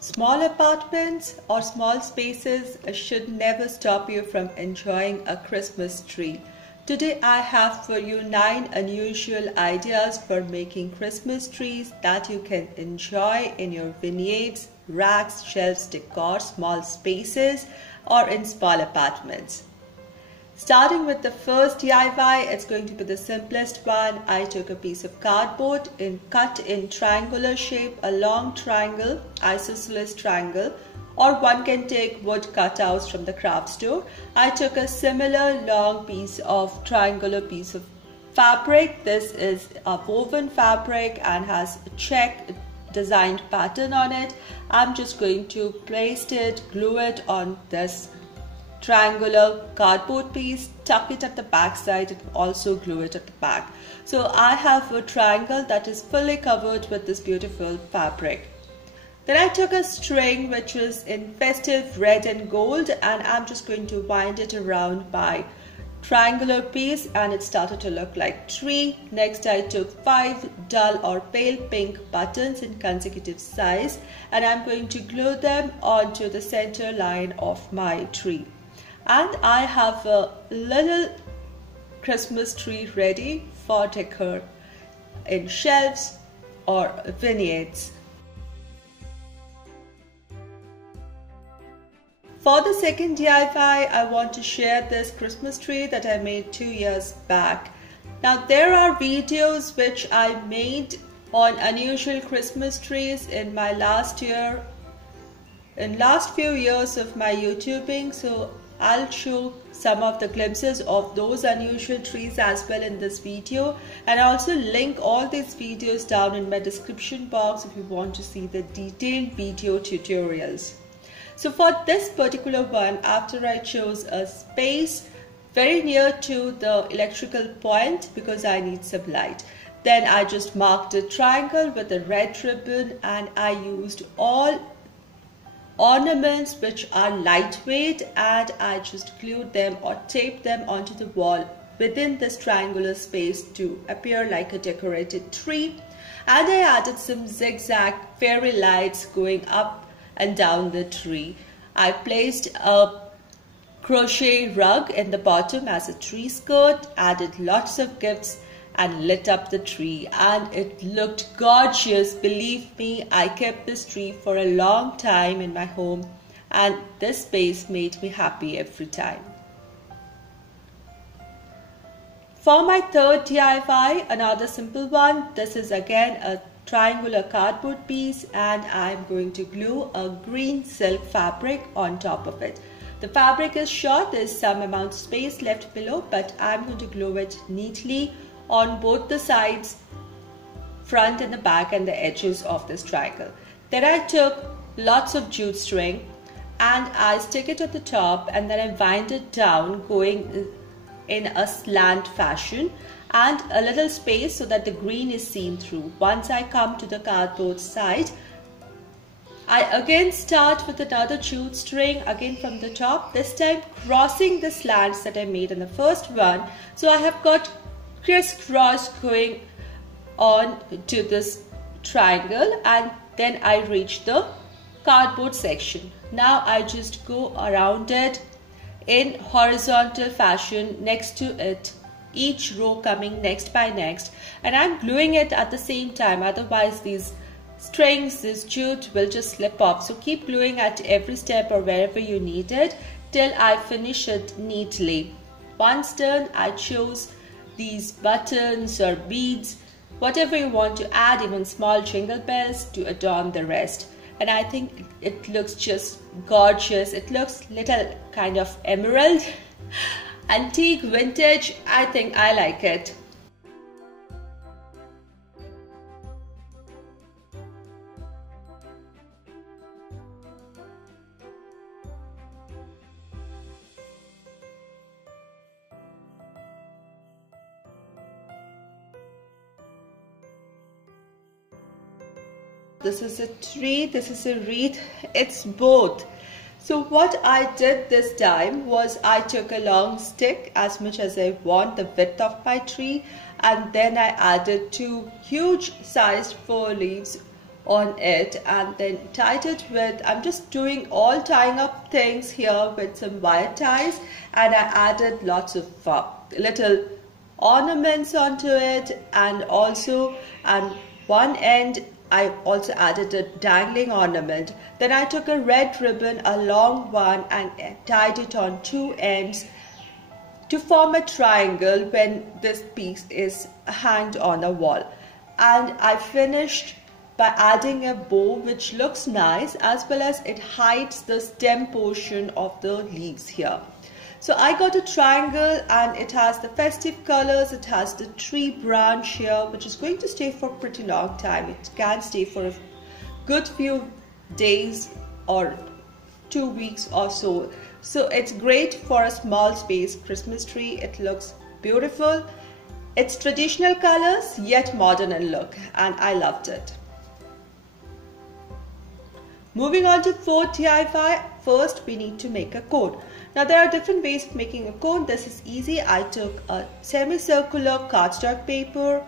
Small apartments or small spaces should never stop you from enjoying a Christmas tree. Today I have for you 9 unusual ideas for making Christmas trees that you can enjoy in your vineyards, racks, shelves, decor, small spaces or in small apartments. Starting with the first DIY, it's going to be the simplest one. I took a piece of cardboard and cut in triangular shape, a long triangle, isosceles triangle, or one can take wood cutouts from the craft store. I took a similar long piece of triangular piece of fabric. This is a woven fabric and has a check designed pattern on it. I'm just going to paste it, glue it on this triangular cardboard piece, tuck it at the back side and also glue it at the back. So I have a triangle that is fully covered with this beautiful fabric. Then I took a string which was in festive red and gold and I'm just going to wind it around my triangular piece and it started to look like tree. Next I took 5 dull or pale pink buttons in consecutive size and I'm going to glue them onto the center line of my tree. And I have a little Christmas tree ready for decor in shelves or vineyards. For the second DIY, I want to share this Christmas tree that I made 2 years back. Now there are videos which I made on unusual Christmas trees in my last few years of my YouTubing, so I'll show some of the glimpses of those unusual trees as well in this video, and I also link all these videos down in my description box if you want to see the detailed video tutorials. So for this particular one, after I chose a space very near to the electrical point because I need some light, then I just marked a triangle with a red ribbon and I used all ornaments which are lightweight and I just glued them or taped them onto the wall within this triangular space to appear like a decorated tree. And I added some zigzag fairy lights going up and down the tree. I placed a crochet rug in the bottom as a tree skirt, added lots of gifts and lit up the tree and it looked gorgeous. Believe me, I kept this tree for a long time in my home and this space made me happy every time. For my third DIY, another simple one. This is again a triangular cardboard piece and I'm going to glue a green silk fabric on top of it. The fabric is short, there's some amount of space left below, but I'm going to glue it neatly on both the sides, front and the back and the edges of this triangle. Then I took lots of jute string and I stick it at the top and then I wind it down going in a slant fashion and a little space so that the green is seen through. Once I come to the cardboard side, I again start with another jute string again from the top, this time crossing the slants that I made in the first one. So I have got crisscross going on to this triangle and then I reach the cardboard section. Now I just go around it in horizontal fashion next to it, each row coming next by next, and I'm gluing it at the same time, otherwise these strings, this jute will just slip off. So keep gluing at every step or wherever you need it till I finish it neatly. Once done, I chose these buttons or beads, whatever you want to add, even small jingle bells to adorn the rest. And I think it looks just gorgeous. It looks little kind of emerald, antique, vintage. I think I like it. This is a tree, this is a wreath, it's both. So what I did this time was I took a long stick as much as I want the width of my tree, and then I added 2 huge sized fir leaves on it and then tied it with, I'm just doing all tying up things here with some wire ties, and I added lots of little ornaments onto it, and also on one end I also added a dangling ornament. Then I took a red ribbon, a long one, and tied it on two ends to form a triangle when this piece is hanged on a wall. And I finished by adding a bow which looks nice, as well as it hides the stem portion of the leaves here. So I got a triangle and it has the festive colors, it has the tree branch here which is going to stay for a pretty long time. It can stay for a good few days or 2 weeks or so. So it's great for a small space Christmas tree. It looks beautiful. It's traditional colors yet modern in look, and I loved it. Moving on to fourth DIY, first we need to make a cone. Now there are different ways of making a cone. This is easy. I took a semicircular cardstock paper,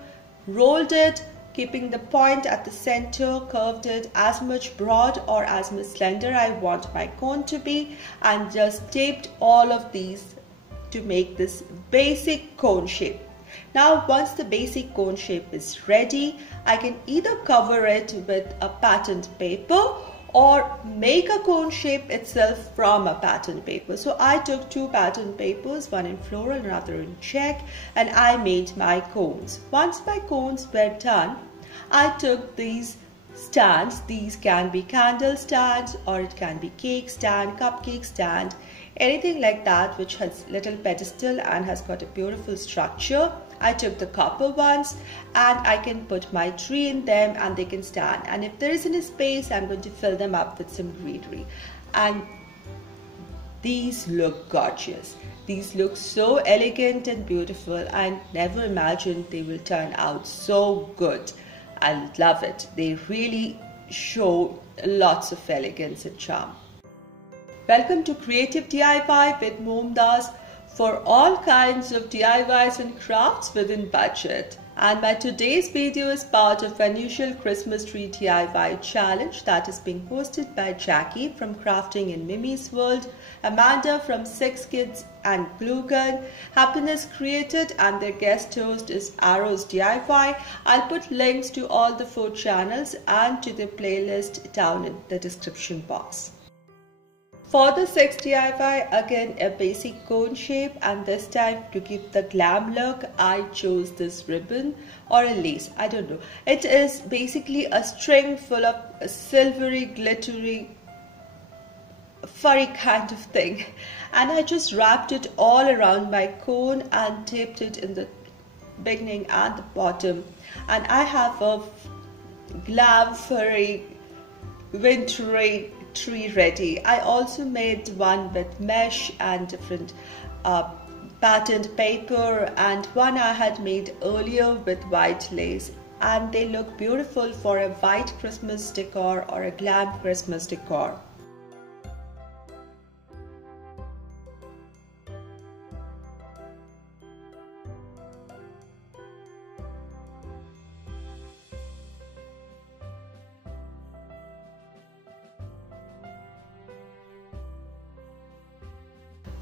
rolled it, keeping the point at the center, curved it as much broad or as much slender I want my cone to be, and just taped all of these to make this basic cone shape. Now once the basic cone shape is ready, I can either cover it with a patterned paper or make a cone shape itself from a patterned paper. So I took two patterned papers, one in floral and another in check, and I made my cones. Once my cones were done, I took these stands. These can be candle stands, or it can be cake stand, cupcake stand, anything like that which has little pedestal and has got a beautiful structure. I took the copper ones and I can put my tree in them and they can stand. And if there is any space, I'm going to fill them up with some greenery. And these look gorgeous. These look so elegant and beautiful. I never imagined they will turn out so good. I love it. They really show lots of elegance and charm. Welcome to Creative DIY with Momdas, for all kinds of DIYs and crafts within budget. And my today's video is part of unusual Christmas tree DIY challenge that is being hosted by Jackie from Crafting in Mimi's World, Amanda from Six Kids and Glue Gun, Happiness Created, and their guest host is Arrows DIY. I'll put links to all the 4 channels and to the playlist down in the description box. For the 6th DIY, again a basic cone shape, and this time to give the glam look, I chose this ribbon or a lace, I don't know. It is basically a string full of silvery, glittery, furry kind of thing. And I just wrapped it all around my cone and taped it in the beginning and the bottom. And I have a glam, furry, wintry tree ready. I also made one with mesh and different patterned paper, and one I had made earlier with white lace, and they look beautiful for a white Christmas decor or a glam Christmas decor.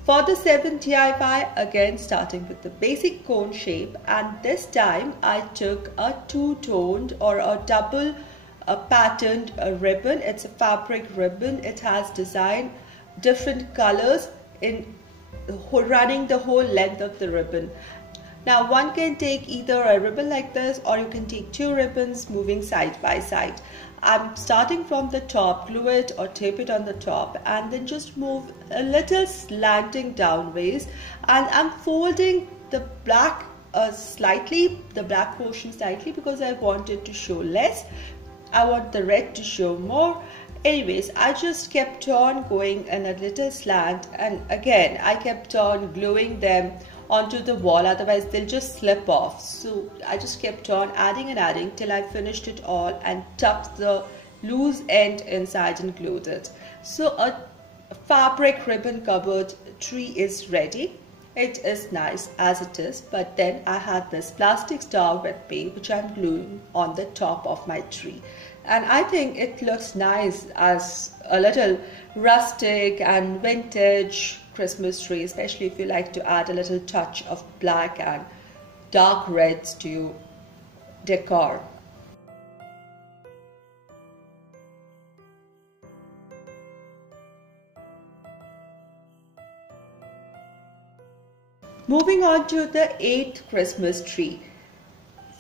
For the 7th DIY, again starting with the basic cone shape, and this time I took a two-toned or a double patterned ribbon. It's a fabric ribbon. It has design different colors in running the whole length of the ribbon. Now one can take either a ribbon like this, or you can take 2 ribbons moving side by side. I'm starting from the top, glue it or tape it on the top, and then just move a little slanting downwards, and I'm folding the black the black portion slightly, because I want it to show less. I want the red to show more. Anyways, I just kept on going in a little slant, and again I kept on gluing them onto the wall, otherwise they'll just slip off. So I just kept on adding and adding till I finished it all and tucked the loose end inside and glued it. So a fabric ribbon covered tree is ready. It is nice as it is, but then I had this plastic star wet paint which I'm gluing on the top of my tree. and I think it looks nice as a little rustic and vintage Christmas tree, especially if you like to add a little touch of black and dark reds to your decor. Moving on to the 8th Christmas tree.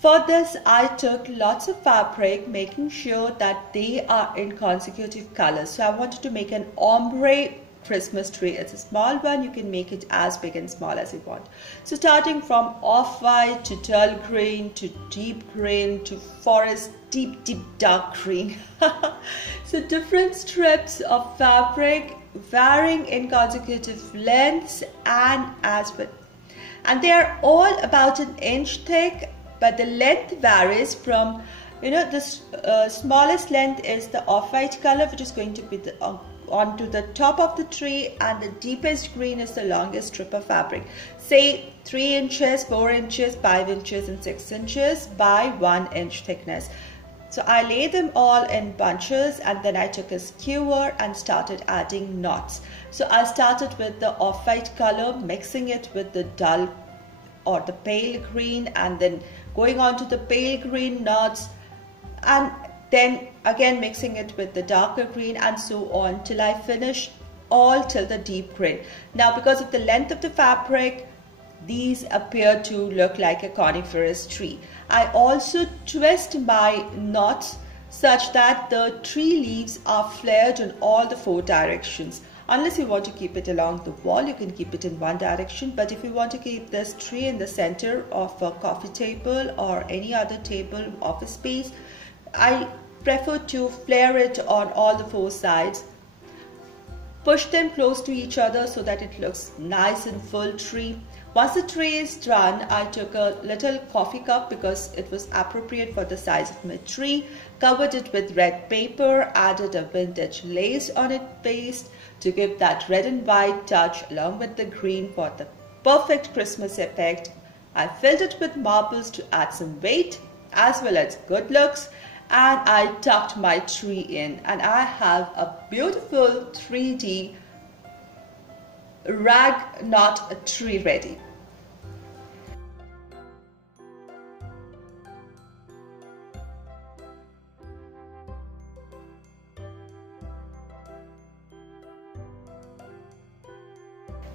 For this, I took lots of fabric, making sure that they are in consecutive colors. So I wanted to make an ombre Christmas tree. It's a small one. You can make it as big and small as you want. So starting from off-white to dull green to deep green to forest deep dark green. So different strips of fabric varying in consecutive lengths and as width. And they are all about an inch thick, but the length varies from, the smallest length is the off-white color, which is going to be onto the top of the tree, and the deepest green is the longest strip of fabric. Say 3 inches, 4 inches, 5 inches and 6 inches by 1 inch thickness. So I laid them all in bunches, and then I took a skewer and started adding knots. So I started with the off-white color, mixing it with the dull or the pale green, and then going on to the pale green knots, and then again mixing it with the darker green, and so on till I finish all till the deep green. Now, because of the length of the fabric, these appear to look like a coniferous tree. I also twist my knots such that the tree leaves are flared in all the 4 directions. Unless you want to keep it along the wall, you can keep it in one direction. But if you want to keep this tree in the center of a coffee table or any other table, office space, I prefer to flare it on all the 4 sides. Push them close to each other so that it looks nice and full tree. Once the tree is done, I took a little coffee cup because it was appropriate for the size of my tree, covered it with red paper, added a vintage lace on it paste to give that red and white touch along with the green for the perfect Christmas effect. I filled it with marbles to add some weight as well as good looks, and I tucked my tree in, and I have a beautiful 3D rag knot tree ready.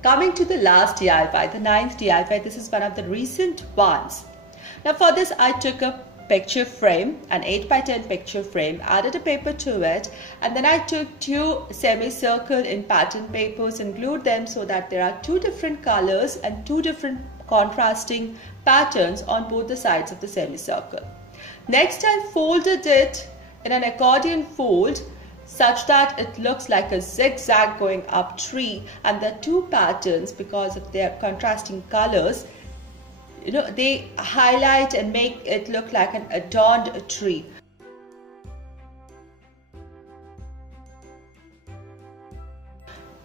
Coming to the last DIY, the 9th DIY, this is one of the recent ones. Now for this, I took a picture frame, an 8x10 picture frame, added a paper to it, and then I took 2 semicircle in pattern papers and glued them so that there are 2 different colors and 2 different contrasting patterns on both the sides of the semicircle. Next, I folded it in an accordion fold such that it looks like a zigzag going up tree, and the 2 patterns, because of their contrasting colors, they highlight and make it look like an adorned tree.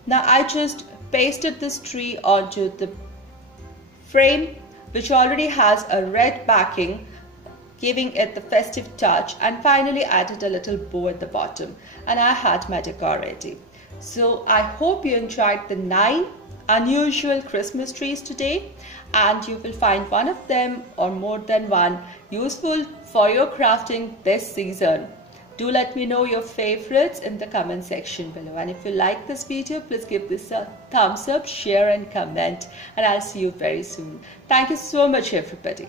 Now I just pasted this tree onto the frame, which already has a red backing, giving it the festive touch, and finally added a little bow at the bottom, and I had my decor ready. So I hope you enjoyed the 9 unusual Christmas trees today, and you will find one of them or more than one useful for your crafting this season. Do let me know your favorites in the comment section below, and if you like this video, please give this a thumbs up, share and comment, and I'll see you very soon. Thank you so much everybody.